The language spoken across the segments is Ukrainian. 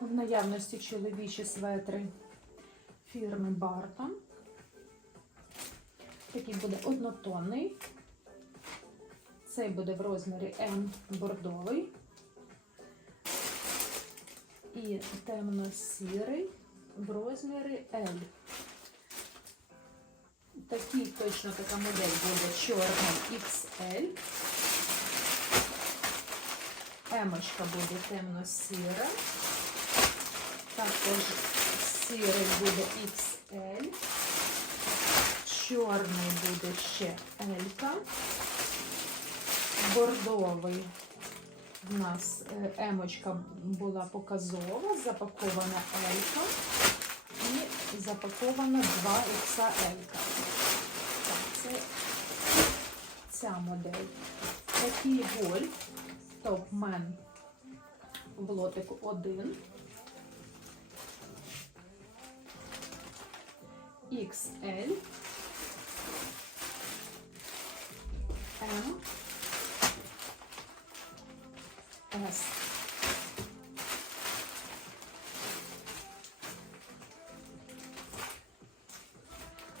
В наявності чоловічі светри фірми Barton. Такий буде однотонний. Цей буде в розмірі М бордовий. І темно-сірий в розмірі L. Такий точно така модель буде чорний XL. Емочка буде темно-сіра. Також сірий буде XL. Чорний буде ще L. Бордовий в нас е, емочка була показова, запакована L і запакована 2 XL. Так, це ця модель. Такий гольф Топмен в лотику 1. XL. M. S.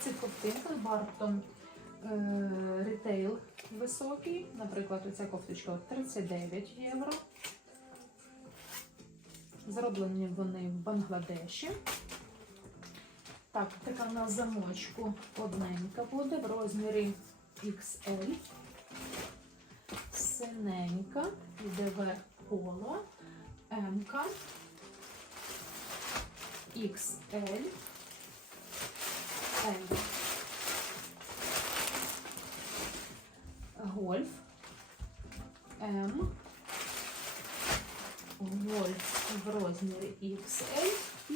Це ковтинка Бартон е, ритейл високий. Наприклад, оця кофточка 39 євро. Зроблені вони в Бангладеші. Так, така на замочку одненька буде в розмірі XL. Синенька, йде верх поло, М, XL, L. Гольф, М, Гольф в розмірі XL і